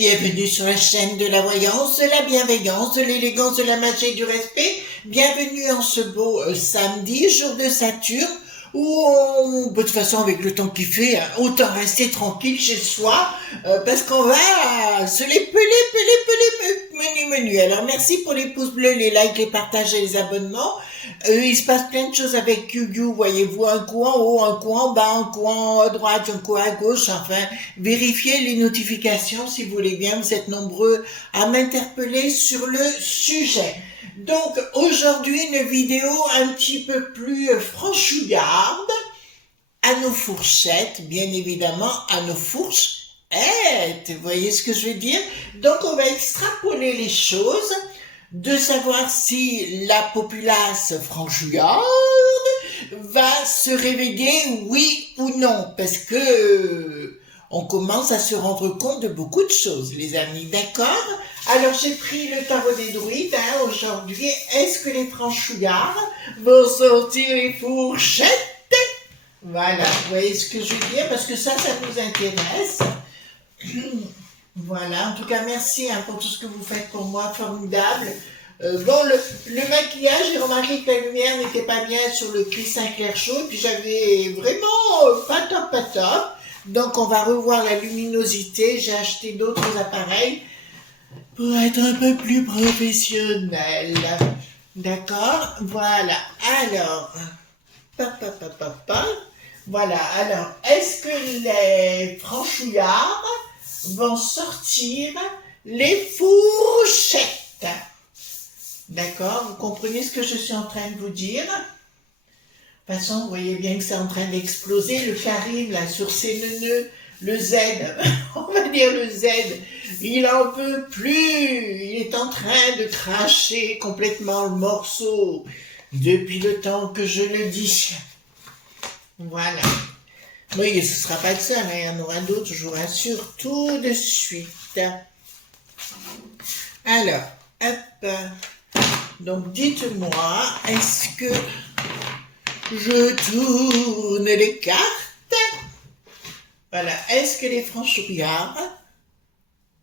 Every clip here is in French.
bienvenue sur la chaîne de la voyance, de la bienveillance, de l'élégance, de la magie et du respect. Bienvenue en ce beau samedi, jour de Saturne, où de toute façon avec le temps qu'il fait, autant rester tranquille chez soi, parce qu'on va se les peler, menu. Alors merci pour les pouces bleus, les likes, les partages et les abonnements. Il se passe plein de choses avec YouYou, voyez-vous, un coup en haut, un coup en bas, un coup à droite, un coup à gauche, enfin, vérifiez les notifications si vous voulez bien, vous êtes nombreux à m'interpeller sur le sujet. Donc, aujourd'hui, une vidéo un petit peu plus franchouillarde, à nos fourchettes, bien évidemment, à nos fourchettes, vous voyez ce que je veux dire? Donc, on va extrapoler les choses, de savoir si la populace franchouillarde va se réveiller, oui ou non, parce que on commence à se rendre compte de beaucoup de choses, les amis, d'accord? Alors j'ai pris le tarot des druides aujourd'hui. Est-ce que les franchouillards vont sortir les fourchettes? Voilà, vous voyez ce que je veux dire, parce que ça nous intéresse. Voilà, en tout cas, merci pour tout ce que vous faites pour moi, formidable. Bon, le maquillage, j'ai remarqué que la lumière n'était pas bien sur le Chris Sinclair Show, et puis j'avais vraiment pas top. Donc, on va revoir la luminosité. J'ai acheté d'autres appareils pour être un peu plus professionnel. D'accord? Voilà. Alors, voilà. Alors, est-ce que les franchouillards vont sortir les fourchettes? D'accord, vous comprenez ce que je suis en train de vous dire? De toute façon, vous voyez bien que c'est en train d'exploser. Le Karim, là, sur ses nœuds, le Z, on va dire le Z, il en peut plus. Il est en train de cracher complètement le morceau depuis le temps que je le dis. Voilà. Oui, ce ne sera pas le seul, il y en aura d'autres, je vous rassure, tout de suite. Alors, hop. Donc, dites-moi, est-ce que je tourne les cartes? Voilà, est-ce que les franchouillards,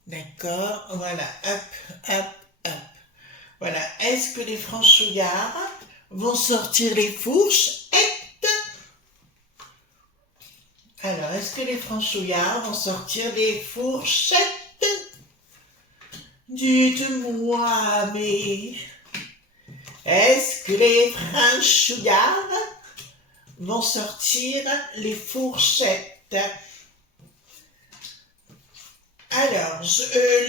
d'accord, voilà, hop. Voilà, est-ce que les franchouillards vont sortir les fourchettes? Alors, est-ce que les franchouillards vont sortir les fourchettes? Dites-moi, mais est-ce que les franchouillards vont sortir les fourchettes? Alors,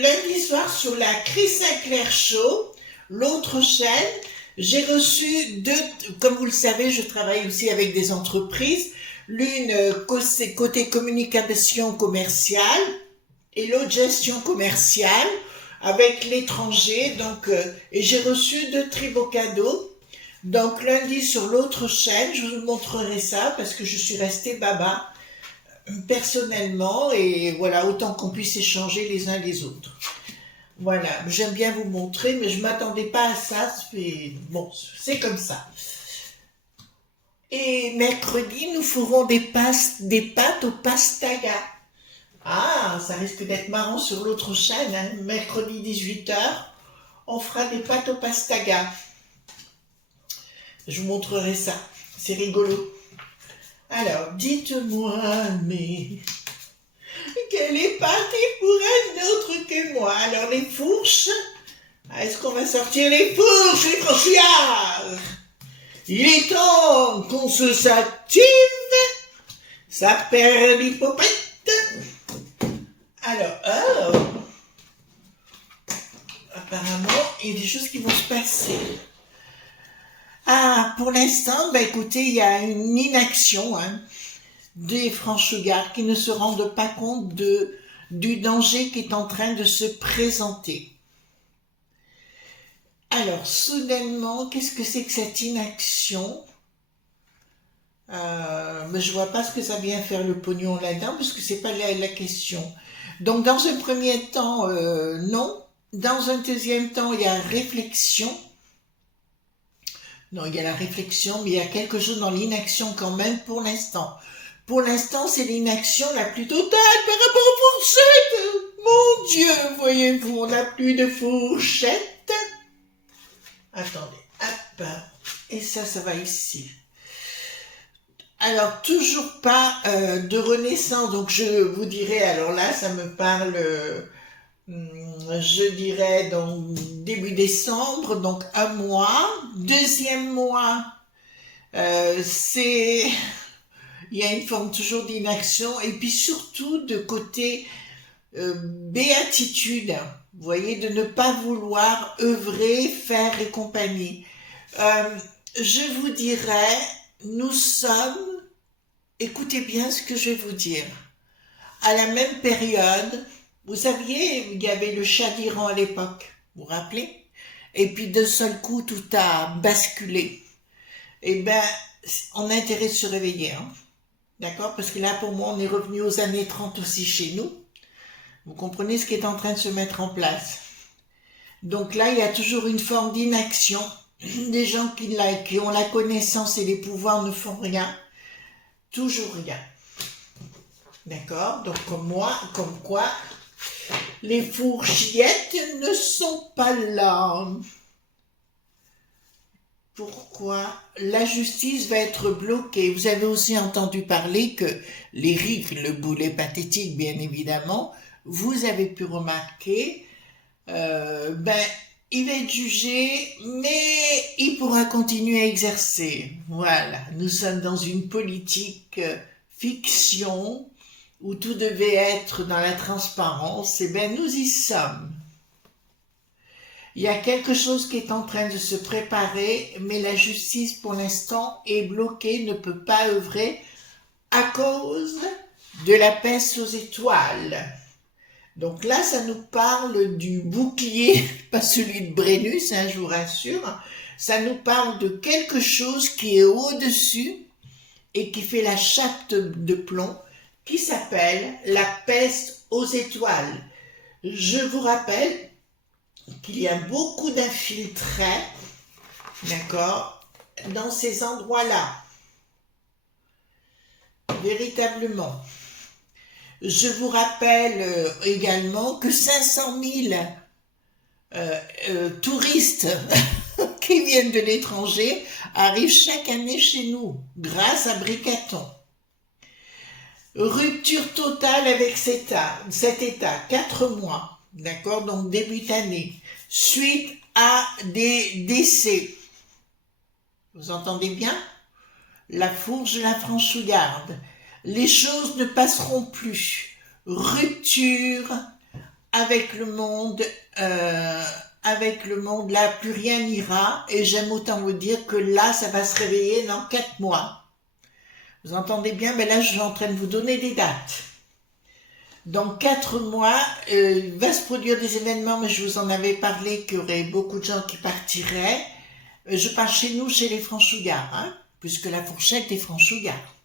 lundi soir sur la Chris Sinclair Show, l'autre chaîne, j'ai reçu comme vous le savez, je travaille aussi avec des entreprises, l'une côté communication commerciale et l'autre gestion commerciale avec l'étranger, donc et j'ai reçu 2 très beaux cadeaux. Donc lundi sur l'autre chaîne, je vous montrerai ça parce que je suis restée baba personnellement et voilà, autant qu'on puisse échanger les uns les autres. Voilà, j'aime bien vous montrer, mais je m'attendais pas à ça, mais bon, c'est comme ça. Et mercredi, nous ferons des pâtes au pastaga. Ah, ça risque d'être marrant sur l'autre chaîne, hein. Mercredi 18h, on fera des pâtes au pastaga. Je vous montrerai ça, c'est rigolo. Alors, dites-moi, mais quelle est partie pour un autre que moi? Alors, les fourches, est-ce qu'on va sortir les fourches, les franchouillards? Il est temps qu'on se s'active, ça perd l'hypopète. Alors, apparemment, il y a des choses qui vont se passer. Ah, pour l'instant, écoutez, il y a une inaction des franchouillards qui ne se rendent pas compte du danger qui est en train de se présenter. Alors, soudainement, qu'est-ce que c'est que cette inaction? Mais je vois pas ce que ça vient faire le pognon là-dedans, parce que c'est pas la question. Donc, dans un premier temps, non. Dans un deuxième temps, il y a réflexion. Non, il y a la réflexion, mais il y a quelque chose dans l'inaction quand même pour l'instant. Pour l'instant, c'est l'inaction la plus totale par rapport aux fourchettes. Mon Dieu, voyez-vous, on n'a plus de fourchette. Attendez, hop. Et ça va ici. Alors, toujours pas de renaissance. Donc, je vous dirais, alors là, ça me parle, je dirais, donc, début décembre, donc un mois. Deuxième mois, il y a une forme toujours d'inaction. Et puis surtout, de côté béatitude, vous voyez, de ne pas vouloir œuvrer, faire et compagnie. Je vous dirais, nous sommes, écoutez bien ce que je vais vous dire, à la même période, vous saviez, il y avait le Shah d'Iran à l'époque, vous vous rappelez? Et puis d'un seul coup, tout a basculé. Eh ben, on a intérêt de se réveiller, hein? D'accord? Parce que là, pour moi, on est revenu aux années 30 aussi chez nous. Vous comprenez ce qui est en train de se mettre en place. Donc là, il y a toujours une forme d'inaction. Des gens qui ont la connaissance et les pouvoirs ne font rien. Toujours rien. D'accord? Donc comme quoi, les fourchettes ne sont pas là. Pourquoi? La justice va être bloquée. Vous avez aussi entendu parler que les rires, le boulet pathétique, bien évidemment, vous avez pu remarquer, il va être jugé, mais il pourra continuer à exercer. Voilà, nous sommes dans une politique fiction où tout devait être dans la transparence. Eh bien, nous y sommes. Il y a quelque chose qui est en train de se préparer, mais la justice, pour l'instant, est bloquée, ne peut pas œuvrer à cause de la peste aux étoiles. Donc là, ça nous parle du bouclier, pas celui de Brennus, hein, je vous rassure. Ça nous parle de quelque chose qui est au-dessus et qui fait la chape de plomb, qui s'appelle la peste aux étoiles. Je vous rappelle qu'il y a beaucoup d'infiltrés, d'accord, dans ces endroits-là. Véritablement. Je vous rappelle également que 500 000 touristes qui viennent de l'étranger arrivent chaque année chez nous, grâce à Bricaton. Rupture totale avec cet état, 4 mois, d'accord, donc début d'année, suite à des décès. Vous entendez bien? La fourche, la franchouillarde. Les choses ne passeront plus. Rupture avec le monde, là, plus rien n'ira. Et j'aime autant vous dire que là, ça va se réveiller dans 4 mois. Vous entendez bien? Mais là, je suis en train de vous donner des dates. Dans 4 mois, il va se produire des événements, mais je vous en avais parlé, qu'il y aurait beaucoup de gens qui partiraient. Je parle chez nous, chez les franchouillards, hein, puisque la fourchette est franchouillard.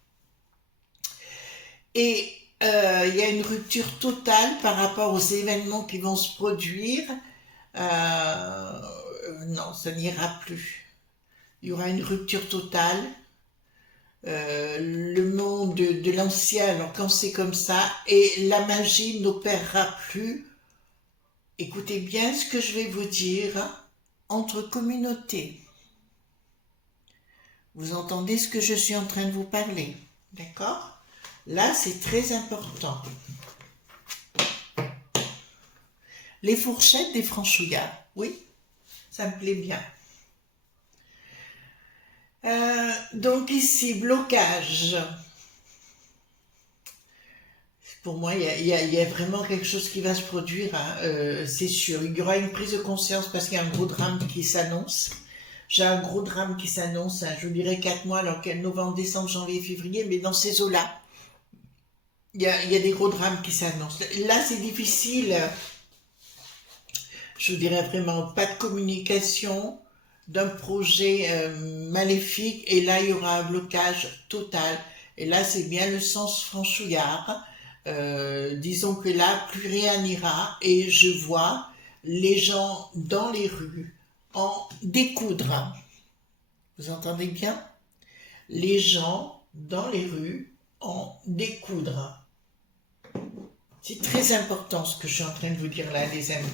Et il y a une rupture totale par rapport aux événements qui vont se produire. Non, ça n'ira plus. Il y aura une rupture totale. Le monde de l'ancien, alors quand c'est comme ça, et la magie n'opérera plus. Écoutez bien ce que je vais vous dire, entre communautés. Vous entendez ce que je suis en train de vous parler, d'accord? Là, c'est très important. Les fourchettes des franchouillards, oui, ça me plaît bien. Donc ici, blocage. Pour moi, il y a vraiment quelque chose qui va se produire, hein, c'est sûr. Il y aura une prise de conscience parce qu'il y a un gros drame qui s'annonce. J'ai un gros drame qui s'annonce, hein, je vous dirais 4 mois, alors qu'il y a novembre, décembre, janvier, février, mais dans ces eaux-là, il y a des gros drames qui s'annoncent. Là, c'est difficile. Je vous dirais vraiment pas de communication d'un projet maléfique. Et là, il y aura un blocage total. Et là, c'est bien le sens franchouillard. Disons que là, plus rien n'ira. Et je vois les gens dans les rues en découdre. Vous entendez bien? Les gens dans les rues en découdre. C'est très important ce que je suis en train de vous dire là, les amis.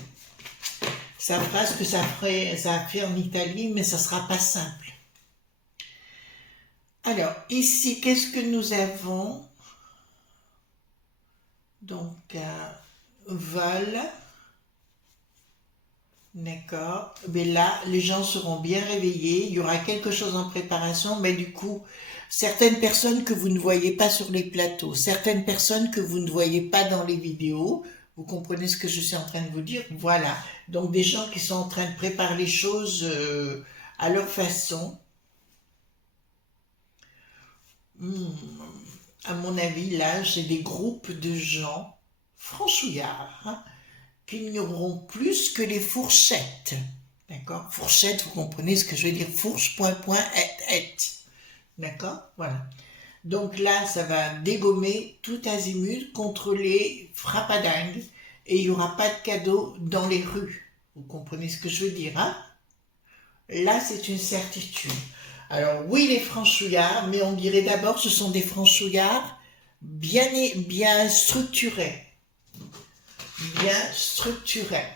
Ça fera ce que ça a fait en Italie, mais ça ne sera pas simple. Alors, ici, qu'est-ce que nous avons? Donc, vol. D'accord. Mais là, les gens seront bien réveillés. Il y aura quelque chose en préparation, mais du coup, certaines personnes que vous ne voyez pas sur les plateaux, certaines personnes que vous ne voyez pas dans les vidéos, vous comprenez ce que je suis en train de vous dire? Voilà. Donc, des gens qui sont en train de préparer les choses à leur façon. À mon avis, là, j'ai des groupes de gens franchouillards, hein, qui n'auront plus que les fourchettes. D'accord? Fourchette, vous comprenez ce que je veux dire? Fourche, point, point, et. D'accord? Voilà. Donc là, ça va dégommer tout azimut contre les frappadingues et il n'y aura pas de cadeaux dans les rues. Vous comprenez ce que je veux dire, hein? Là, c'est une certitude. Alors oui, les franchouillards, mais on dirait d'abord ce sont des franchouillards bien structurés. Bien structurés.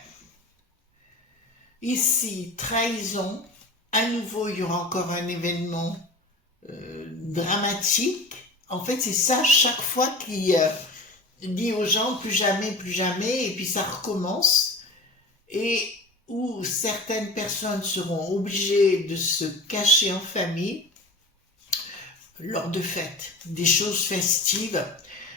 Ici, trahison. À nouveau, il y aura encore un événement dramatique. En fait, c'est ça chaque fois qui dit aux gens plus jamais, et puis ça recommence. Et où certaines personnes seront obligées de se cacher en famille lors de fêtes, des choses festives.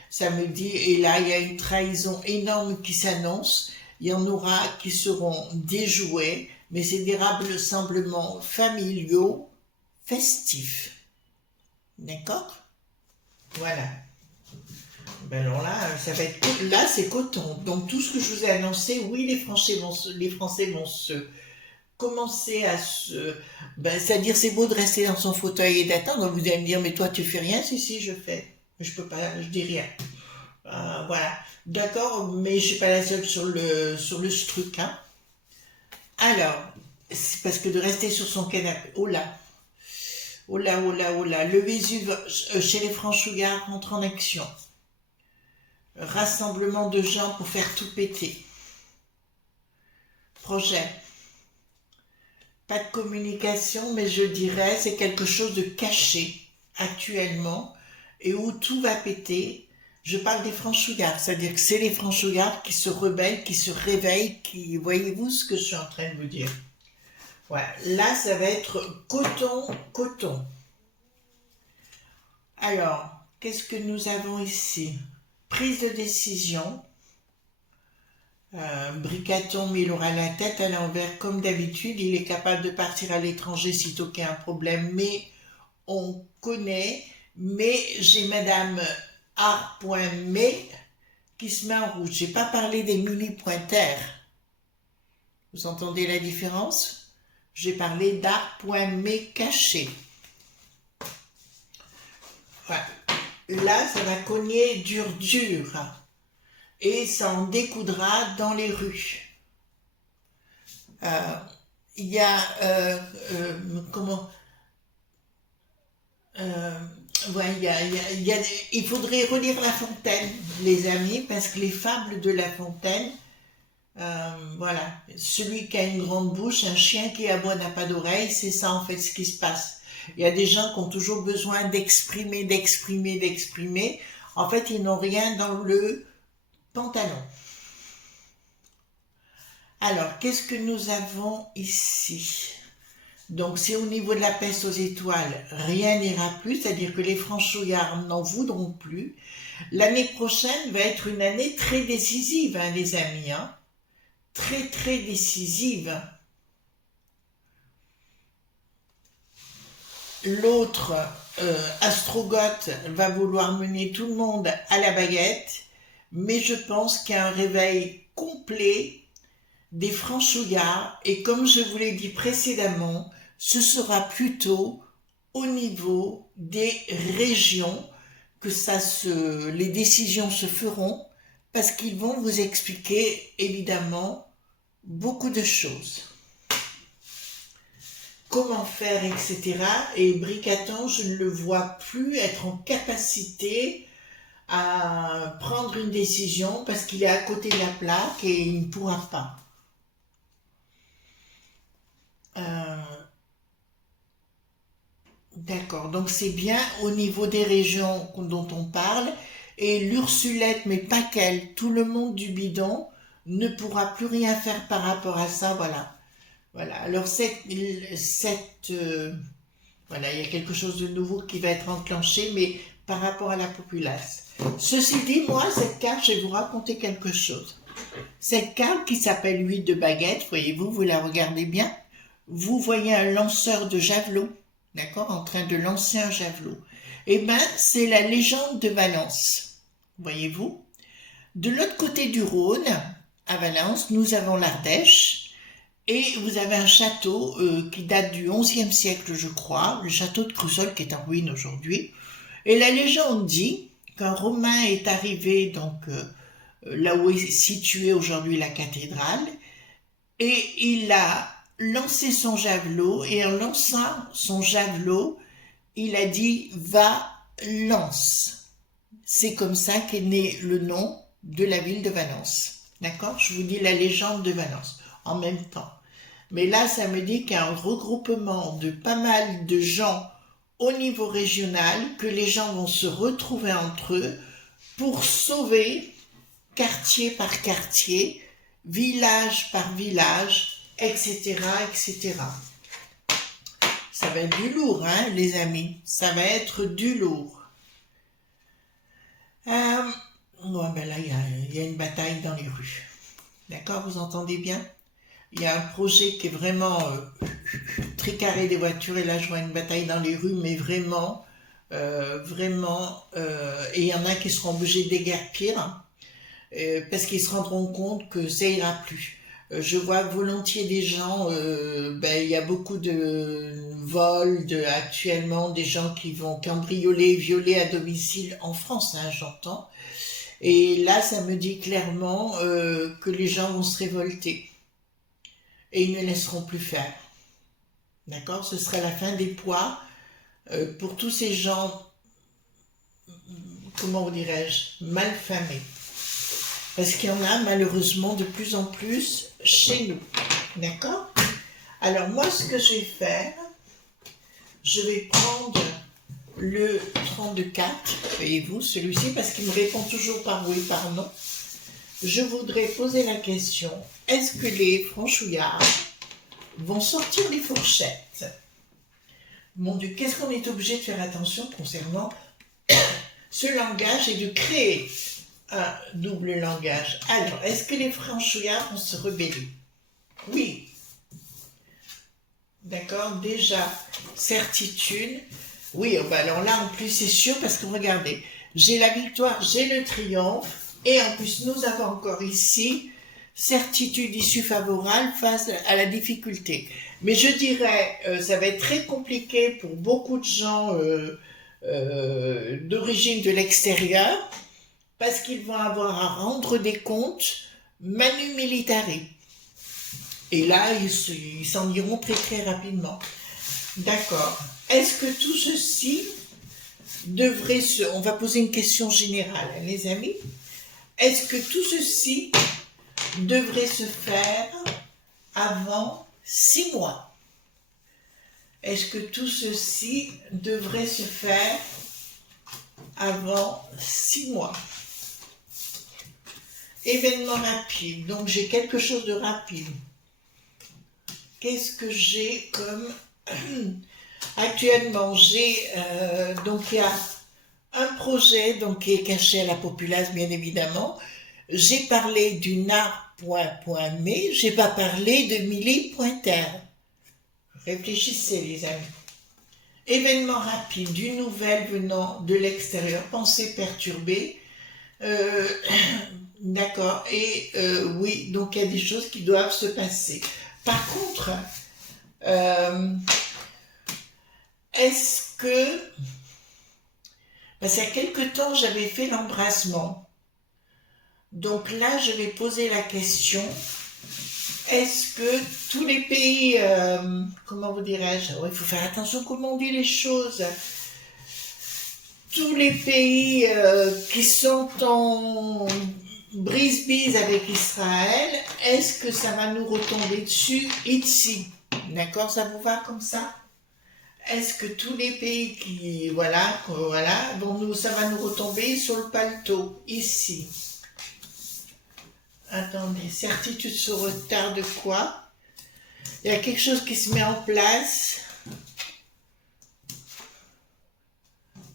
Ça me dit, et là, il y a une trahison énorme qui s'annonce. Il y en aura qui seront déjoués, mais c'est des rassemblements familiaux, festifs. D'accord? Voilà. Ben alors là, ça va être là, c'est coton. Donc tout ce que je vous ai annoncé, oui, les Français vont se commencer à se, c'est-à-dire c'est beau de rester dans son fauteuil et d'attendre. Vous allez me dire, mais toi tu fais rien? Si, je fais. Je peux pas, je dis rien. Voilà. D'accord, mais je suis pas la seule sur le truc, hein. Alors, c'est parce que de rester sur son canapé, oh là, le Vésuve chez les franchouillards entre en action. Rassemblement de gens pour faire tout péter. Projet. Pas de communication, mais je dirais c'est quelque chose de caché actuellement et où tout va péter. Je parle des franchouillards, c'est-à-dire que c'est les franchouillards qui se rebellent, qui se réveillent, qui... Voyez-vous ce que je suis en train de vous dire? Ouais, là, ça va être coton. Alors, qu'est-ce que nous avons ici? Prise de décision. Bricaton, mais il aura la tête à l'envers comme d'habitude. Il est capable de partir à l'étranger sitôt qu'il y a un problème, mais on connaît. Mais j'ai Madame A.mais qui se met en rouge. J'ai pas parlé des mini-pointers. Vous entendez la différence? J'ai parlé d'A.mais caché. Voilà. Là, ça va cogner dur. Et ça en découdra dans les rues. Il y a il faudrait relire La Fontaine, les amis, parce que les fables de La Fontaine, voilà, celui qui a une grande bouche, un chien qui aboie n'a pas d'oreille, c'est ça en fait ce qui se passe. Il y a des gens qui ont toujours besoin d'exprimer. En fait, ils n'ont rien dans le pantalon. Alors, qu'est-ce que nous avons ici? Donc, c'est au niveau de la peste aux étoiles, rien n'ira plus, c'est-à-dire que les franchouillards n'en voudront plus. L'année prochaine va être une année très décisive, hein, les amis, hein. Très décisive. L'autre, Astrogoth, va vouloir mener tout le monde à la baguette, mais je pense qu'il y a un réveil complet des franchouillards, et comme je vous l'ai dit précédemment, ce sera plutôt au niveau des régions que les décisions se feront, parce qu'ils vont vous expliquer évidemment beaucoup de choses. Comment faire, etc. Et Bricaton, je ne le vois plus être en capacité à prendre une décision parce qu'il est à côté de la plaque et il ne pourra pas. D'accord, donc c'est bien au niveau des régions dont on parle, et l'Ursulette, mais pas qu'elle, tout le monde du bidon ne pourra plus rien faire par rapport à ça, voilà. Voilà, alors voilà, il y a quelque chose de nouveau qui va être enclenché, mais par rapport à la populace. Ceci dit, moi, cette carte, je vais vous raconter quelque chose. Cette carte qui s'appelle 8 de baguette, voyez-vous, vous la regardez bien, vous voyez un lanceur de javelot, d'accord, en train de lancer un javelot. Eh bien, c'est la légende de Valence, voyez-vous. De l'autre côté du Rhône, à Valence, nous avons l'Ardèche, et vous avez un château qui date du XIe siècle, je crois, le château de Crussol qui est en ruine aujourd'hui. Et la légende dit qu'un Romain est arrivé donc là où est située aujourd'hui la cathédrale, et il a lancé son javelot, et en lançant son javelot, il a dit « va, lance ». C'est comme ça qu'est né le nom de la ville de Valence. D'accord? Je vous dis la légende de Valence en même temps. Mais là, ça me dit qu'il y a un regroupement de pas mal de gens au niveau régional, que les gens vont se retrouver entre eux pour sauver quartier par quartier, village par village, etc., etc. Ça va être du lourd, hein, les amis. Ça va être du lourd. Ouais, ben là, il y a une bataille dans les rues. D'accord, vous entendez bien? Il y a un projet qui est vraiment tricaré des voitures, et là je vois une bataille dans les rues, mais vraiment, et il y en a qui seront obligés de déguerpir, parce qu'ils se rendront compte que ça ira plus. Je vois volontiers des gens, il y a beaucoup de vols actuellement, des gens qui vont cambrioler, violer à domicile en France, hein, j'entends. Et là, ça me dit clairement que les gens vont se révolter. Et ils ne laisseront plus faire. D'accord? Ce sera la fin des poids pour tous ces gens, comment dirais-je, malfamés. Parce qu'il y en a malheureusement de plus en plus chez nous. D'accord? Alors moi, ce que je vais faire, je vais prendre le 34, voyez-vous, celui-ci, parce qu'il me répond toujours par oui, par non. Je voudrais poser la question, est-ce que les franchouillards vont sortir les fourchettes? Mon Dieu, qu'est-ce qu'on est obligé de faire attention concernant ce langage et de créer un double langage? Alors, est-ce que les franchouillards vont se rebeller? Oui. D'accord, déjà, certitude. Oui, alors là, en plus, c'est sûr, parce que regardez, j'ai la victoire, j'ai le triomphe, et en plus, nous avons encore ici certitude issue favorable face à la difficulté. Mais je dirais, ça va être très compliqué pour beaucoup de gens d'origine de l'extérieur, parce qu'ils vont avoir à rendre des comptes manu militari. Et là, ils s'en iront très très rapidement. D'accord. Est-ce que tout ceci devrait se... On va poser une question générale, hein, les amis. Est-ce que tout ceci devrait se faire avant 6 mois? Est-ce que tout ceci devrait se faire avant 6 mois? Événement rapide. Donc j'ai quelque chose de rapide. Qu'est-ce que j'ai comme... Actuellement, j'ai... donc il y a un projet donc, qui est caché à la populace, bien évidemment. J'ai parlé du NAR.me, j'ai pas parlé de Milly.terre. Réfléchissez, les amis. Événement rapide, d'une nouvelle venant de l'extérieur, pensée perturbée. D'accord, et oui, donc il y a des choses qui doivent se passer. Par contre, est-ce que... Parce qu'il y a quelque temps, j'avais fait l'embrasement. Donc là, je vais poser la question, est-ce que tous les pays, comment vous dirais-je, il faut faire attention comment on dit les choses. tous les pays qui sont en brise-bise avec Israël, est-ce que ça va nous retomber dessus ici? D'accord, ça vous va comme ça? Est-ce que tous les pays qui, voilà, ça va nous retomber sur le paletot, ici? Attendez, certitude sur retard de quoi? Il y a quelque chose qui se met en place.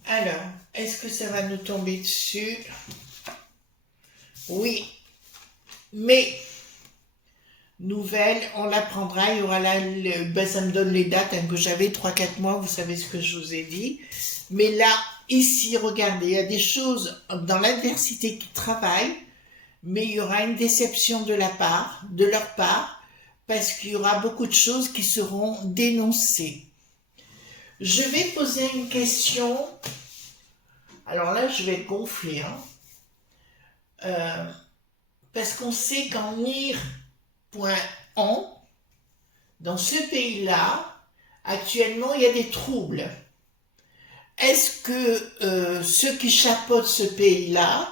Alors, est-ce que ça va nous tomber dessus? Oui, mais nouvelle, on l'apprendra, il y aura là, ça me donne les dates que j'avais, 3-4 mois, vous savez ce que je vous ai dit. Mais là, ici, regardez, il y a des choses dans l'adversité qui travaillent, mais il y aura une déception de leur part, parce qu'il y aura beaucoup de choses qui seront dénoncées. Je vais poser une question. Alors là, je vais gonfler, parce qu'on sait qu'en ir.en, dans ce pays-là, actuellement, il y a des troubles. Est-ce que ceux qui chapeautent ce pays-là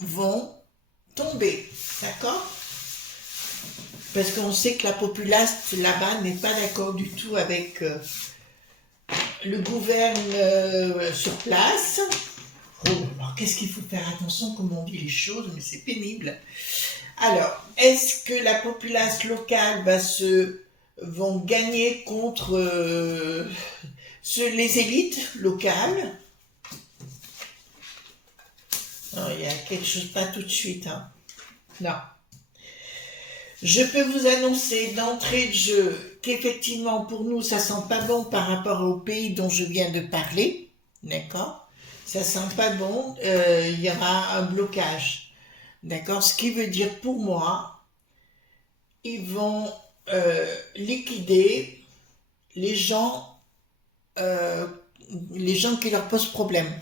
vont tomber, d'accord? Parce qu'on sait que la populace là-bas n'est pas d'accord du tout avec le gouvernement sur place. Oh, alors qu'est-ce qu'il faut faire attention comment on dit les choses, mais c'est pénible. Alors, est-ce que la populace locale vont gagner contre les élites locales? Non, il y a quelque chose, pas tout de suite. Non. Je peux vous annoncer d'entrée de jeu qu'effectivement, pour nous, ça sent pas bon par rapport au pays dont je viens de parler. D'accord? Ça sent pas bon, il y aura un blocage. D'accord? Ce qui veut dire pour moi, ils vont liquider les gens qui leur posent problème.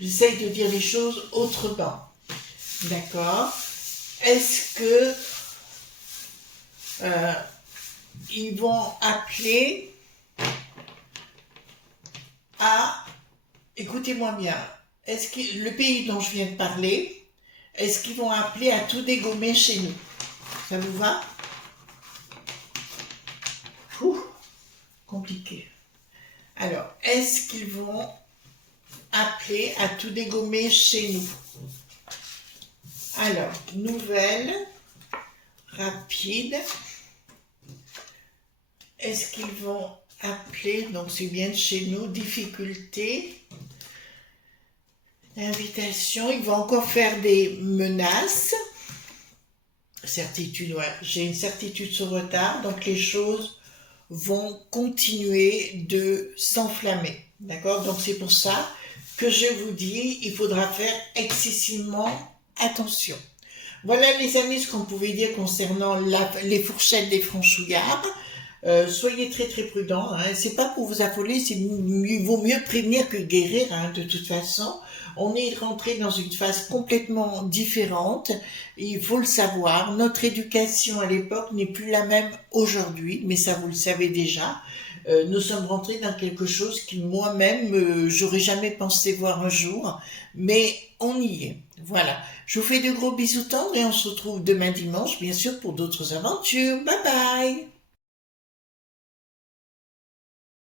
J'essaye de dire les choses autrement. D'accord? Est-ce que ils vont appeler à... Écoutez-moi bien. Est-ce que le pays dont je viens de parler, est-ce qu'ils vont appeler à tout dégommer chez nous? Ça vous va? Compliqué. Alors, est-ce qu'ils vont appeler à tout dégommer chez nous? Alors, nouvelle, rapide. Est-ce qu'ils vont appeler, donc c'est bien de chez nous, difficulté, invitation, ils vont encore faire des menaces, certitude, ouais, j'ai une certitude sur retard, donc les choses vont continuer de s'enflammer, d'accord? Donc c'est pour ça que je vous dis, il faudra faire excessivement attention. Voilà les amis ce qu'on pouvait dire concernant les fourchettes des franchouillards. Soyez très très prudents, c'est pas pour vous affoler, il vaut mieux prévenir que guérir, de toute façon. On est rentré dans une phase complètement différente, il faut le savoir. Notre éducation à l'époque n'est plus la même aujourd'hui, mais ça vous le savez déjà. Nous sommes rentrés dans quelque chose qui moi-même, j'aurais jamais pensé voir un jour, mais on y est. Voilà. Je vous fais de gros bisous tendres et on se retrouve demain dimanche, bien sûr, pour d'autres aventures. Bye bye!